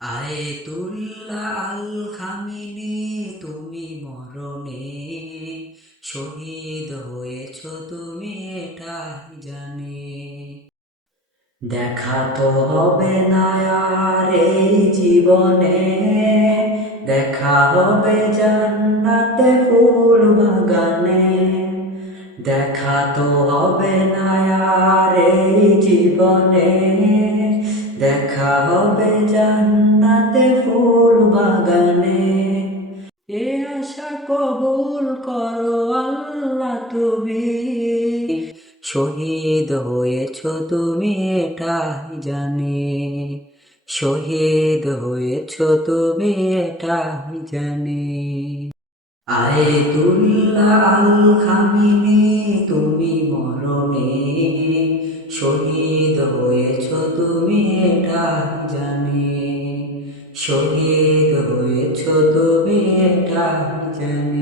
আয়েতুল্লাহ আল Khamenei, তুমি মরণে শহীদ হয়েছ, তুমি এটাই জানে। দেখা তো হবে না আর এই জীবনে, দেখা হবে জান্নাতে ফুল বাগানে। দেখা তো হবে না আর এই জীবনে, দেখা হবে জান্নাতে ফুল বাগানে। এ আশা কবুল করো আল্লাহ তুমি, শহীদ হয়েছ তুমি এটাই জানে। শহীদ হয়েছ তুমি এটাই জানে। আয়েতুল্লাহ আল খামিনি, তুমি মরণে শহীদ হয়েছ, তুমি এটাই জানে। শহীদ হয়েছ তুমি এটাই জানে।